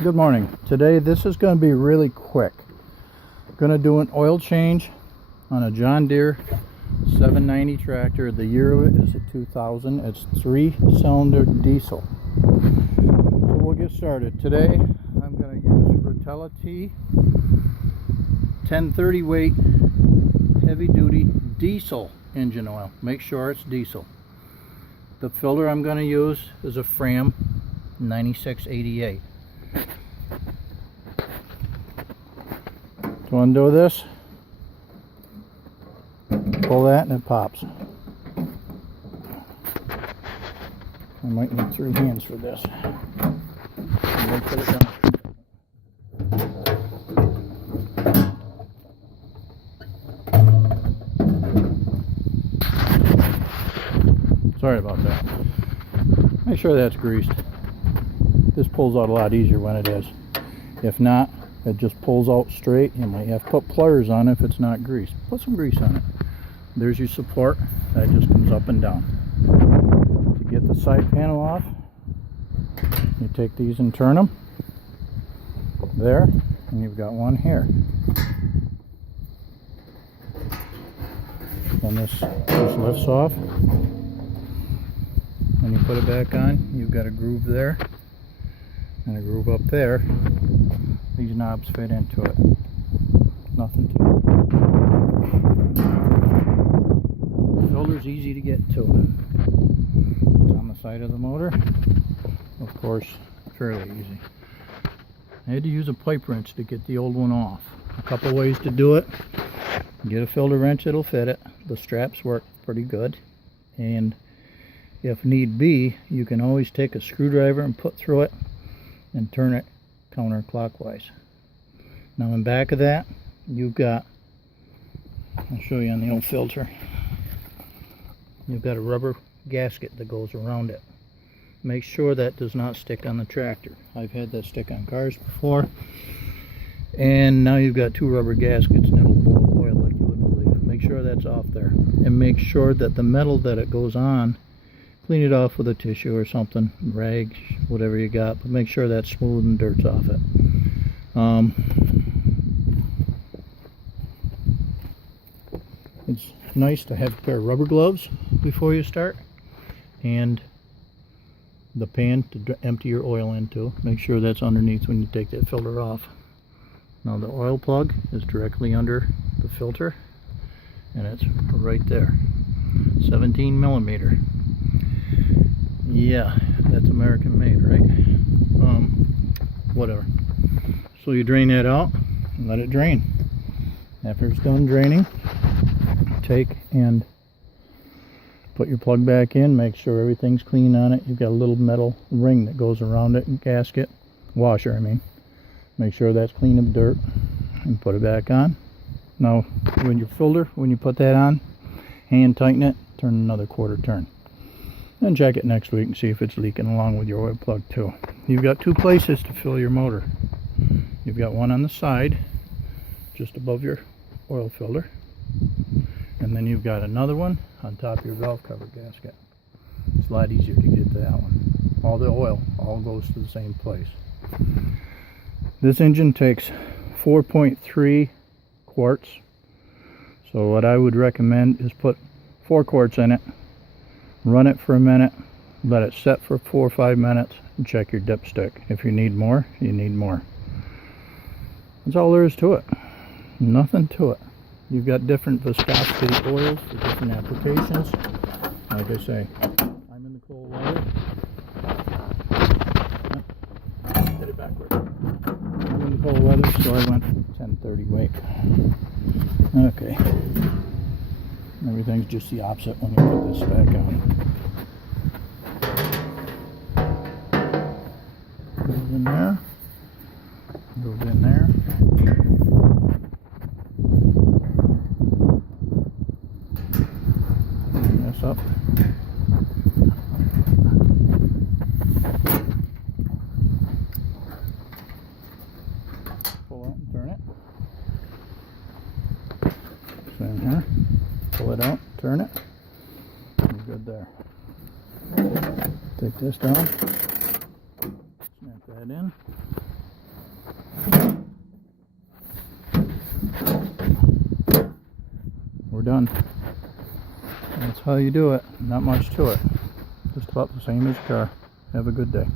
Good morning. Today this is going to be really quick. Going to do an oil change on a John Deere 790 tractor. The year of it is a 2000. It's 3-cylinder diesel. So we'll get started. Today I'm going to use Rotella T 1030 weight heavy duty diesel engine oil. Make sure it's diesel. The filter I'm going to use is a Fram 9688. To undo this, pull that and it pops. I might need 3 hands for this. And then put it down. Sorry about that. Make sure that's greased. This pulls out a lot easier when it is. If not, it just pulls out straight. You might have to put pliers on it if it's not greased. Put some grease on it. There's your support. That just comes up and down. To get the side panel off, you take these and turn them. There, and you've got one here. And this lifts off. When you put it back on, you've got a groove there and a groove up there. These knobs fit into it. Nothing to it. The filter's easy to get to. It's on the side of the motor. Of course, fairly easy. I had to use a pipe wrench to get the old one off. A couple ways to do it. Get a filter wrench that'll fit it. The straps work pretty good. And if need be, you can always take a screwdriver and put through it and turn it counterclockwise. Now in back of that, you've got, I'll show you on the old filter, you've got a rubber gasket that goes around it. Make sure that does not stick on the tractor. I've had that stick on cars before, and now you've got 2 rubber gaskets and it'll blow oil like you wouldn't believe. Make sure that's off there, and make sure that the metal that it goes on, clean it off with a tissue or something, rag, whatever you got, but make sure that's smooth and dirt's off it. It's nice to have a pair of rubber gloves before you start, and the pan to empty your oil into. Make sure that's underneath when you take that filter off. Now the oil plug is directly under the filter, and it's right there. 17 millimeter. Yeah, that's American made, right? Whatever. So you drain that out and let it drain. After it's done draining, take and put your plug back in. Make sure everything's clean on it. You've got a little metal ring that goes around it, gasket, washer I mean. Make sure that's clean of dirt and put it back on. Now when your filter, when you put that on, hand tighten it, turn another quarter turn. Then check it next week and see if it's leaking along with your oil plug too. You've got 2 places to fill your motor. You've got one on the side, just above your oil filter. And then you've got another one on top of your valve cover gasket. It's a lot easier to get to that one. All the oil all goes to the same place. This engine takes 4.3 quarts. So what I would recommend is put 4 quarts in it. Run it for a minute, let it set for 4 or 5 minutes, and check your dipstick. If you need more, you need more. That's all there is to it. Nothing to it. You've got different viscosity oils for different applications. Like I say, I'm in the cold weather. Get it backward. I'm in the cold weather, so I went 1030 weight. Okay. Everything's just the opposite when you put this back on. Goes in there. Goes in there. Bring this up. Pull it and turn it. So in here. Pull it out, turn it. You're good there. Take this down, snap that in, we're done. That's how you do it. Not much to it. Just about the same as a car. Have a good day.